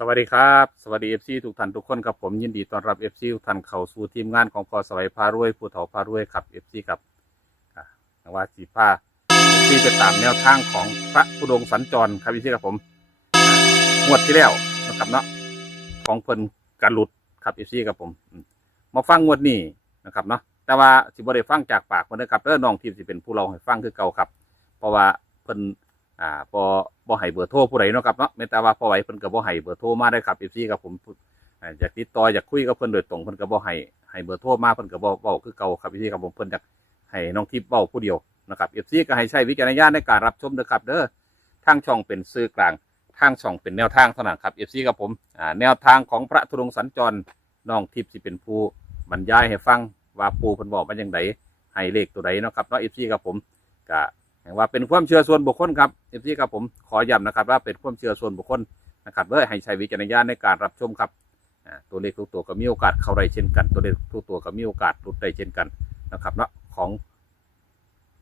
สวัสดีครับ สวัสดีเอฟซีทุกท่านทุกคนครับผมยินดีต้อนรับเอฟซีทุกท่านเข้าสู่ทีมงานของพอสวัยพารวยผู้เฒ่าพารวยครับเอฟซีครับอ่าว่าสีผ้าเอฟซีไปตามแนวทางของพระธุดงค์สัญจรครับเอฟซีครับผมงวดที่แล้วนะครับเนาะของเพิ่นการหลุดครับเอฟซีครับผมอืมมาฟังงวดนี้นะครับเนาะแต่ว่าสิบ่ได้ฟังจากปากเพิ่นนะครับเด้อน้องทีมสิเป็นผู้เราให้ฟังคือเก่าครับ เพราะว่าเพิ่น อ่าบ่บ่ให้เบอร์โทรผู้ใดเนาะครับเนาะแม้แต่ว่าพอไหวเพิ่นก็บ่ให้เบอร์โทรมาได้ครับ FC ครับผมอ่าอยากติดต่ออยากคุยกับเพิ่นโดยตรงเพิ่นก็บ่ให้ให้เบอร์โทรมาเพิ่นก็บ่เว้าคือเก่าครับ FC ครับผมเพิ่นอยากให้น้องทิพย์เว้าผู้เดียวนะครับ FC ก็ให้ใช้วิจารณญาณในการรับชมเด้อครับเด้อทางช่องเป็นสื่อกลางทางช่องเป็นแนวทางเท่านั้นครับ FC ครับผมอ่าแนวทางของพระธุดงค์สัญจรน้องทิพย์สิเป็นผู้บรรยายให้ฟังว่าปู่เพิ่นบอกว่าจังไดให้เลขตัวใดเนาะครับเนาะ FC ครับผมก็ ว่าเป็นความเชื่อส่วนบุคคลครับเอฟซีครับผมขอย้ำนะครับ ว่าเป็นความเชื่อส่วนบุคคลนะครับเพื่อให้ใช้วิจารณญาณในการรับชมครับตัวเลขทุกตัวก็มีโอกาสเข้าได้เช่นกัน ตัวเลขทุกตัวก็มีโอกาสหลุดได้เช่นกันนะครับเนาะของ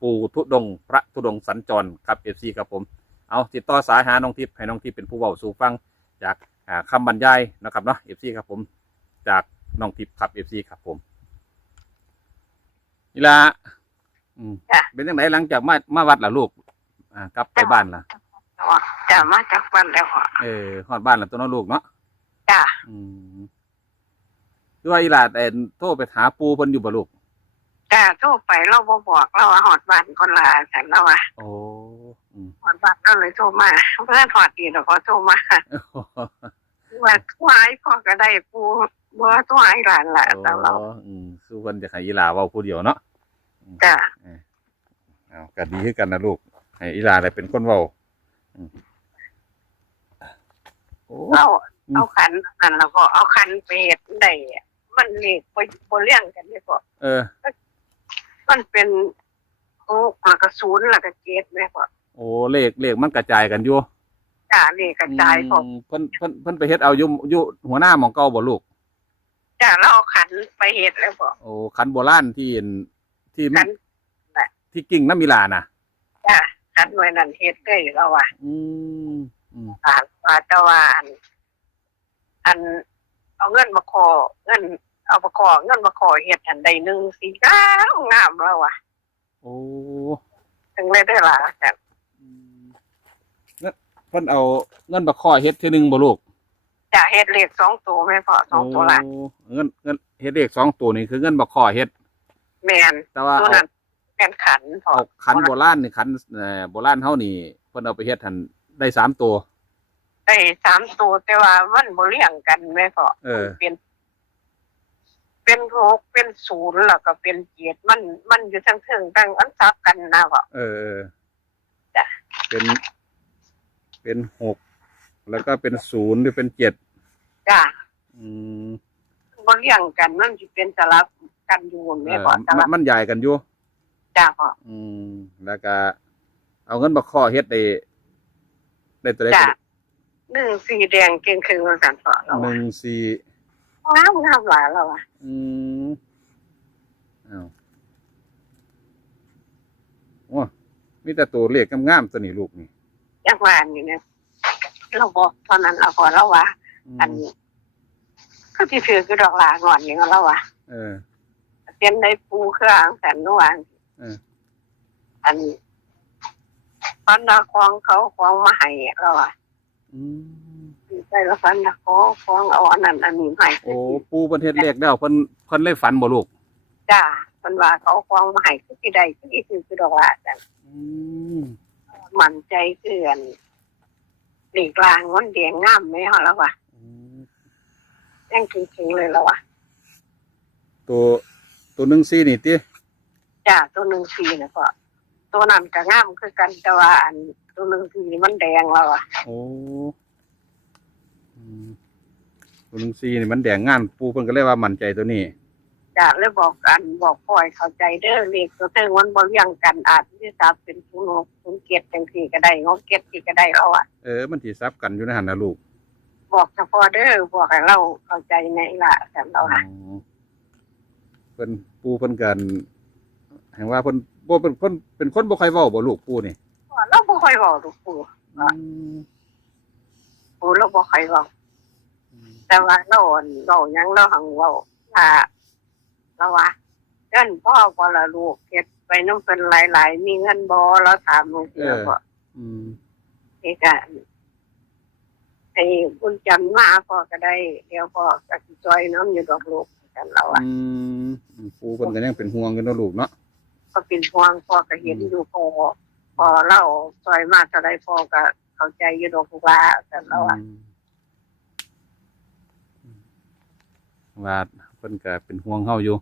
ปู่ทุดงพระทุดงสัญจรครับเอฟซีครับผมเอาติดต่อสายหาน้องทิพย์ให้น้องทิพย์เป็นผู้เว้าสู่ฟังจากอ่าคำบรรยายนะครับเนาะเอฟซีครับผมจากน้องทิพย์ครับเอฟซีครับผมนี่ละ อืมจ้ะ เป็นยังไงหลังจากมามาวัดล่ะลูกอ่ากลับไปบ้านล่ะ อ๋อจะมาจากบ้านแล้วเหรอเออฮอดบ้านล่ะตัวน้องลูกเนาะจ้ะอืมคือว่าอีหลาแต่โทรไปหาปูเพิ่นอยู่บ่ลูก จ้ะโทรไปเราบ่บอกเราว่าหอดบ้านคนละฉันเราว่าโอ้อืมหอดบ้านเราเลยโทรมาเพื่อนหอดดีเราก็โทรมาว่าทวายพ่อก็ได้ปูบ่ทวายหลานละแต่เรา โอ้อืมคือเพิ่นจะให้อีหลาเว้าผู้เดียวเนาะอืม จ้ะเออเอาก็ดีคือกันนะลูก ให้อีหลาได้เป็นคนเว้าอืมโอ้เราอืมเอาขันนั่นเราก็เอาขันไปเฮ็ดได้มันนี่บ่บ่เลี้ยงกันนี่ก็เออ มันเป็นหกแล้วก็ศูนย์แล้วก็เจ็ดแม่ก็โอ้เลขเลขมันกระจายกันอยู่จ้ะนี่กระจายพออืมเพิ่นเพิ่นเพิ่นไปเฮ็ดเอาอยู่อยู่หัวหน้าหมองเก่าบ่ลูก จ้ะเราเอาขันไปเฮ็ดแล้วบ่โอ้คันโบราณที่ เห็นที่ขันที่กิ่งน้ำมิลาน่ะ จ้ะขันหน่วยนั้นเฮ็ดได้แล้วว่าอืมอืมอ่านว่าแต่ว่าอัน อัน เอาเงินมาขอเงิน เอามาขอเงินมาขอเฮ็ดอันใดหนึ่งสีงามงามแล้วว่ะโอ้ถึงได้ได้ล่ะจ้ะอืมเงินเพิ่นเอาเงินบักข้อเฮ็ดเทื่อหนึงบ่ลูกจะเฮ็ดเลขสองตัวแม่พ่อสองตัวละโเงินเงินเฮ็ดเลขสองตัวนี่คือเงินบักข้อเฮ็ด แมนแต่ว่าตัวเอานั้นแม่นขันพ่อเอาขันโบราณนี่ขันเอ่อโบราณเฮานี่เพิ่นเอาไปเฮ็ดหันได้สามตัว ได้สามตัวแต่ว่ามันบ่เลี้ยงกันแม่พ่อเออ เป็น เป็นหกเป็นศูนย์แล้วก็เป็นเจ็ดมัน มันอยู่ทั้งเทิงทั้งอันซับกันนะพ่อเออเออจ้ะ เป็น เป็นหกแล้วก็เป็นศูนย์หรือเป็นเจ็ดจ้ะอืม บ่เลี้ยงกันมันสิเป็นสลับ กันอยู่เอแม่อพ่อสมัลันบมันใหญ่กันอยู่ จ้าพ่อ อืม แล้วก็ เอาเงินบักข้อเฮ็ดได้ได้ตัวได้จ้ะ หนึ่งสีแดงเก่งคือมันสันพ่อเราหอะนึ่งสี่งามงามหลายเราอะอืมอ้าวโอ้มีแต่ตัวเลขงามๆตัวนี้ลูกนี่ยังหวานอยู่เนี่ยเราบอกตอนนั้นเราพอเราว่าอืมอันก็ที่ถือคือดอกลางอนนี่ก็เราว่าเออ เตียนในปูเครื่องแสนนวางเออ อันฟันดาคองเขาคองมาให้เราอะอืมใช่แล้วฟันดาคองคองเอาอันนั้นอันนี้มาให้โอ้ปูเพิ่นเฮ็ดเลขแล้วเพิ่นเพิ่นเลยฝันบ่ลูกจ้ามันว่าเขาคองมาให้คือที่ใดคือที่ถือคือดอกลาจังอืมมันใจเกินหลีกลางมันแดงงามไหมฮะแล้วว่ะอืมยังจริงๆเลยแล้วว่ะตัว ตัวหนึ่งสี่นี่ติจ้าตัวหนึ่งสีนะก็ตัวนั้นก็งามคือกันแต่ว่าอันตัวหนึ่งสีมันแดงแล้วอะโอ้อืมตัวหนึ่งสี่นี่มันแดงงานปูเพิ่นก็เลยว่ามั่นใจตัวนี้ จ้าเลยบอกกันบอกพ่อยเข้าใจเด้อเลขตัวเทิงมันบ่เรียงกันอาจที่ทราบเป็นศูนย์หกศูนย์เกียรติจังสี่ก็ได้งอเกียรติก็ได้แล้วอะเออ มันสิซับกันอยู่ในหันนะลูกบอกเฉพาะเด้อบอกให้เราเข้าใจในละแต่เราอะอ๋อเพิ่นปูเพิ่นกันแห่งว่าเพิ่นบ่เป็นคนเป็นคนบ่ค่อยเว้าบ่ลูกปูนี่เราบ่ค่อยบอกลูกปู่อืมปู่เราบ่ค่อยบอกแต่ว่าเราอั่นเราหยังเราหังเราว่าเราว่าเงินพ่อบ่ละลูกเก็บไปน้ำเป็นหลายๆมีเงินบ่เราถามลูกเดียวก็อืมเอกอันไอ้บุญจันทร์มาพ่อก็ได้ เดี๋ยวพ่อก็สิจอยน้ำอยู่ดอกลูก กันเราอะอืมปูเพิ่นก็ยังเป็นห่วงกันเนาะลูกเนาะก็เป็นห่วงพ่อก็เห็นอยู่พ่อพอเล่าจอยมากเท่าไรพ่อก็เข้าใจอยู่ดอกลูกว่ากันเราอะอืมว่าเพิ่นก็เป็นห่วงเฮาอยู่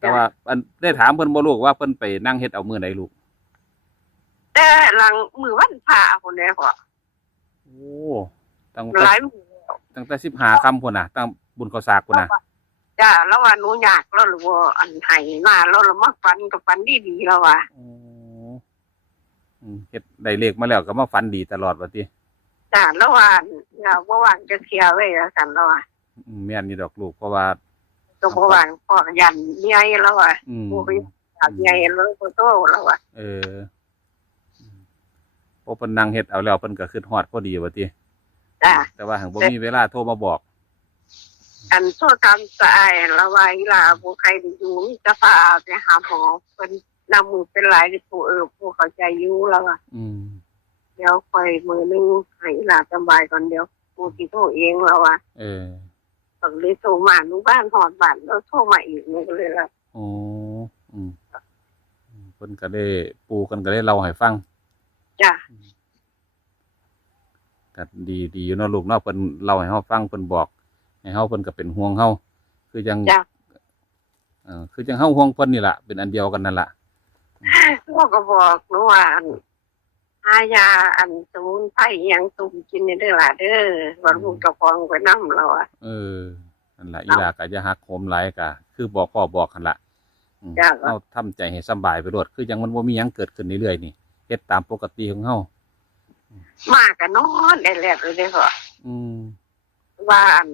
แต่ว่าอันได้ถามเพิ่นบ่ลูกว่าเพิ่นไปนั่งเฮ็ดเอามื้อใดลูก แต่หลังมือวันพระคนนี้พ่อโอ้ตั้งหแต่ลายมือแล้วตั้งแต่15ค่ำพุ่นน่ะตั้งบุญข้าวสากพุ่นน่ะ จ้าแล้วว่าหนูอยากแล้วหรือว่าอันไห้มาแล้วเรามาฟันกับฟันดีดีๆแล้วว่ะโอ้อืมเฮ็ดได้เลขมาแล้วก็มาฝันดีตลอดว่าติจ้าแล้วว่าเราบ่ว่างจะเคลียร์ไว้แล้วกันแล้วว่ะอืมแม่นนี่ดอกลูกเพราะว่า ก็บ่ว่างพ่อก็ยันเมียแล้วว่ะอืมโอ้ยอยากใหญ่เลยโตโตแล้วว่ะเอออืมพอเพิ่นนั่งเฮ็ดเอาแล้วเพิ่นก็คิดฮอดพอดีว่าติจ้าแต่ว่าหังบ่มีเวลาโทรมาบอก อันโทษคำสะอายแล้วว่าอีหลาบ่ใครได้อยู่มีจะพาไปหาหมอเพิ่นนำมือเป็นหลายที่ผู้เออผู้เข้าใจอยู่แล้วว่ะอืมเดี๋ยวค่อยมือนึงให้อีหลาสบายก่อนเดี๋ยวผู้สิโทรเองแล้วว่ะเออต้องเลยโทรมาหนูบ้านหอดบ้านแล้วโทรมาอีกหนูก็เลยละโอ้อืมอืมเพิ่นก็ได้ปูกันก็ได้เล่าให้ฟังจ้ะก็ดีดีอยู่เนาะลูกเนาะเพิ่นเล่าให้เฮาฟังเพิ่นบอก ให้เฮาเพิ่นก็เป็นห่วงเฮาคือจังจ้ะ เออคือจังเฮาห่วงเพิ่นนี่ล่ะเป็นอันเดียวกันนั่นล่ะพ่อก็บอกหนูว่าอันหายาอันสมุนไพรอิหยังตุ่มกินนี่เด้อล่ะเด้อวันลูกเจ้าของไปนำเราอะเออนั่นล่ะอีหลาก็จะหักโหมหลายก็คือบอกพ่อบอกกันล่ะอืมจ้ะเฮาทำใจให้สำบายไปโลดคือจังมันบ่มีหยังเกิดขึ้นเรื่อยๆนี่เฮ็ดตามปกติของเฮามาก็นอนได้แล้วเลยเด้อพ่ออืมว่าอัน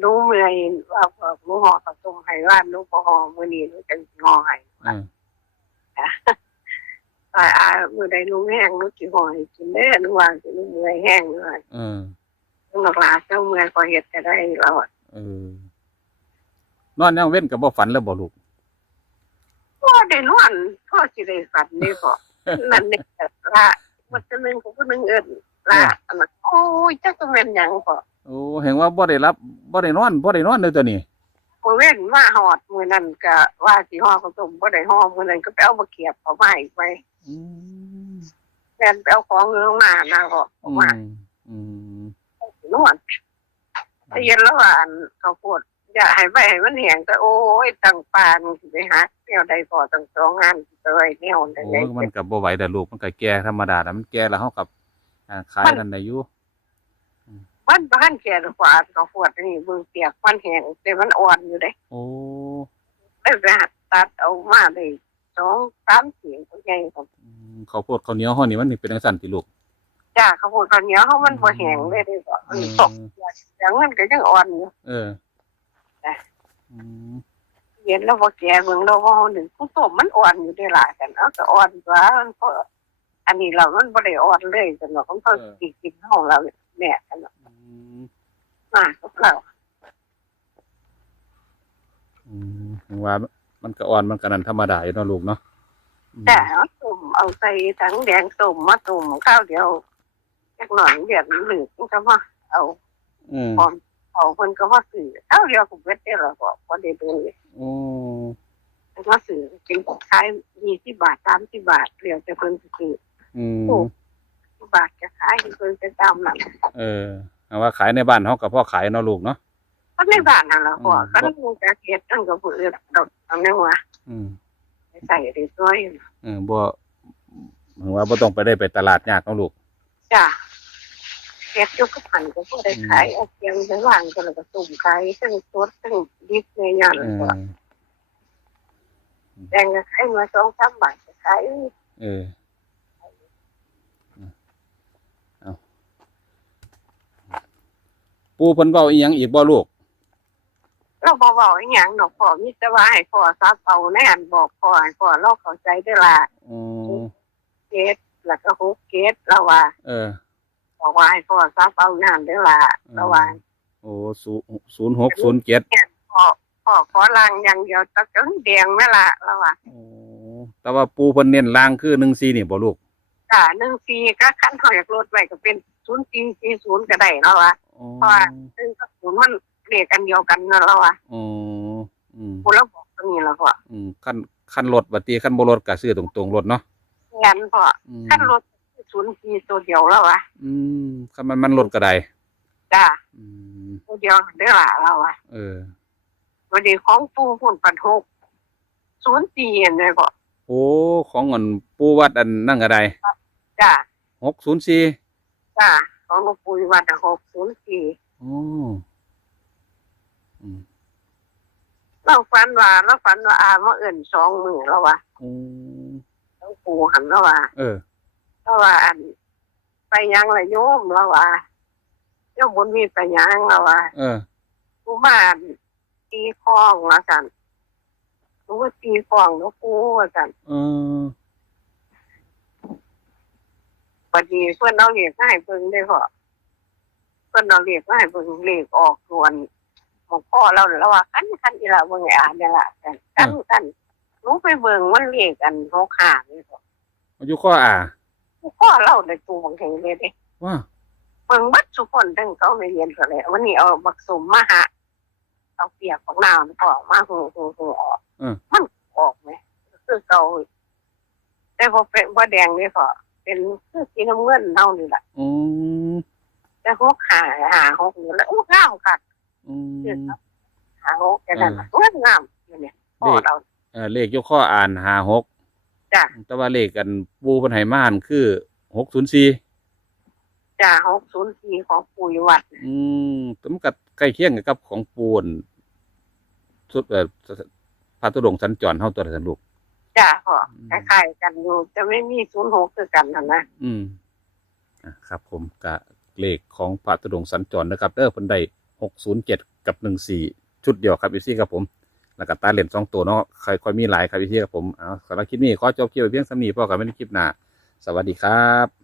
หนูเมื่อยว่าพอหนูห่อข้าวต้มให้ว่าหนูบ่ห่อมื้อนี้หนูจะห่อให้เออว่าอามื้อใดหนูแห้งหนูสิห่อให้กินเด้อหนูว่าสิหนูเมื่อยแห้งเลยเออหนูบอกลาเจ้าเมื่อยก็เฮ็ดก็ได้แล้วอะเออนอนยังเว้นก็บ่ฝันแล้วบ่ลูกพ่อได้นอนพ่อสิได้ฝันนี่พ่อนั่นนี่ละมันจะนึงของผู้นึงเอิ้นละอันนั้นโอ้ยจักจะเป็นหยังพ่อ โอ้เห็นว่าบ่ได้รับบ่ได้นอนบ่ได้นอนเลยตัวนี้มื้อเว้นมาหอดมื้อนั้นก็ว่าสิห่อข้าวต้มบ่ได้ห่อมื้อนั้นก็ไปเอามาเกียบเอามาอีกไปอืมแม่นไปเอาของเงินมานะพ่ออืเอามามอืมนวดแต่เย็นแล้วว่าอันเขาปวดอย่าให้ไปให้มันแห้งก็โอ้ยตั้งปานสิไปหาแนวใดพอตั้งสองงานสิไปไว้แนวใดโอ้ใดมันก็บ่ไหวแต่ลูกมันก็แก่ธรรมดาแล้วมันแก่แล้วเฮากับอ่าขายกันได้อยู่ บ้านบ้านแก่กว่าเขาปวดนี่มือเปียกมันแห้งแต่มันอ่อนอยู่เด้โอ้ไปไปหัดตัดเอามาได้สองสามเสียงเขาใหญ่ผมอืมข้าวโพดข้าวเหนียวเฮานี่มันนี่เป็นจังซั่นติลูกจ้าเขาพูดตอนเหนียวเขามันบ่แห้งเลยเด้บ่มันตกอย่างนั้นก็ยังอ่อนอยู่ เออจ้ะ อืมเย็นแล้วบ่แก่เบิ่งแล้วว่าหนึ่งผู้ต้มมันอ่อนอยู่ได้หลายกันเอาก็อ่อนกว่ามันก็อันนี้เรามันบ่ได้อ่อนเลยจังหวะมันก็สิกินเฮาเราแม่กันเนาะอืม มากับเราอืมถึงว่ามันก็อ่อนมันก็นั่นธรรมดาอยู่เนาะลูกเนาะอืมแต่เอาตุ่มเอาใส่ถังแดงตุ่มมาตุ่มข้าวเดียวจักหน่อยเดือดหรือมันก็มาเอาอืมพร้อมเอาเพิ่นก็มาซื้อข้าวเดียวก็เบิดได้แล้วก็บ่ได้เบิ่งเลยโอ้มาซื้อกินขาย20บาท30บาทเหลือแต่เพิ่นซื้อ อืม10บาทก็ขายให้เพิ่นไปตามนั้นเออเอา ว่าขายในบ้านเฮาก็พอขายเนาะลูกเนาะก็ในบ้านนั่นล่ะพ่ออืมก็ต้องจะเฮ็ดอันก็บ่อื่นดอกเอาแนวว่าอืมไปใส่ได้ซอยเออบ่ถึงว่าบ่ต้องไปได้ไปตลาดยากเนาะลูกจ้ะเฮ็ดอยู่กับหันก็บ่ได้ขายเอาเพียงไปวางก็แล้วก็ตุ่มขายทั้งสดทั้งดิบในงานเอก็อแดงก็ขายมาสองสามบาทก็ขายเออเอา ปูเพิ่นเว้าอีหยังอีกบ่ลูกเราบ่เว้าอีหยังดอกพ่อมีแต่ว่าให้พ่อซับเอาแน่นบอกพ่อให้พ่อเราเข้าใจได้อล่ะอืมเกตแล้วก็ฮุกเกตแล้วว่าเออ บอกว่าให้พ่อซับเอางานได้อล่ะแล้วว่าโอ้ศูศูนย์หกศูนย์เจ็ดเนี่ยพอพอขอลางอย่างเดียวตะเกิงแดงแม่ละแล้วว่าโอ้แต่ว่าปูเพิ่นเน้นล่างคือหนึ่งสี่นี่บ่ลูกจ้าหนึ่งปีก็ขั้นหอยากลดไว้ก็เป็นศูนย์ปีสี่ศูนย์ก็ได้แล้วว่าอ๋อ เพราะว่าซึ่งก็ศูนย์มันเรียกกันเดียวกันนั่นแล้วว่าอ๋ออืมผู้แล้วบอกตรงนี้แล้วพออืมขั้นขั้นรถบัดตีขั้นบ่รถก็ซื้อตรงๆรถเนาะงั้นพออืมขั้นรถศูนย์ปีตัวเดียวแล้ววะอืมขั้นมันมันรถก็ได้จ้าอืมตัวเดียวได้อละแล้ววะเออ วันนี้ของปูพุ่นปันหกศูนย์ปีเห็นไหมพอโอ้ของอันปูวัดอันนั่นก็ได้จ้าหกศูนย์สี่จ้า ของหลวงปู่วัดหกศูนย์ปีโอ้อืมเราฝันว่าเราฝันว่าอามาเอื่นสองมือแล้ววะโอ้หลวงปู่หันแล้วว่าเออ แล้วว่าอันไปยังละโยมแล้วว่าโยมบุญมีไปยังแล้วว่าเออผู้บ้านตีคลองละกันรู้ว่าตีคลองแล้วกูว่ากัน เออ พอดีเพื่อนเอาเหล็กมาให้เบิ่งได้พอเพื่อนเอาเหล็กมาให้เบิ่งเหล็กออกส่วนของพ่อเราเนี่ยแล้วว่าคันคันอีหละเบิ่งไอ้อ่านเนี่ยละกันกันกันรู้ไปเบิ่งมันเหล็กอันหกขานี่พออายุข้ออ่าพ่อเราในตูบางทีเลยเด้ว่าเบิ่งบัดทุกคนทั้งเขาไปเรียนก็เลยวันนี้เอาบักสมมาหาเอาเปียกของน้ำออกมาหูหูหูออกเออมันออกไหมคือเก่าแต่พอเป็นว่าแดงนี่พอ เป็นคือสีน้ำเงินเท่านี่แหละอืมแต่หกหาหาหกนี่แหละอู้งามค่ะอืมหาหกแค่นั้นน่ะสวยงามอยู่เนี่ยพ่อเราเออเลขยกข้ออ่านหาหกจ้ะแต่ว่าเลขกันปูเพันไหมานคือหกศูนย์สี่จ้ะหกศูนย์สี่ของปุ๋ยวัดอืมแต่มันก็ใกล้เคียงกับของปูนสุดเอ่อพระตุดงค์สัญจรเท่าตัวสันลูก จ้ะพ่อคล้ายๆกันอยู่จะไม่มีศูนย์หกคือกันนะนะอืมอะครับผมกะเลขของพระตุดงค์สัญจรนะครับเด้อเพิ่นได้หกศูนย์เจ็ดกับหนึ่งสี่ชุดเดียวครับพี่ซี่ครับผม แล้วก็ตาเหรียญสองตัวเนาะใครค่อยมีหลายครับพี่ซี่ครับผมเอาสำหรับคลิปนี้ขอจบคลิปไว้เพียงสำนีพ่อกับไม่ได้คลิปหน้าสวัสดีครับ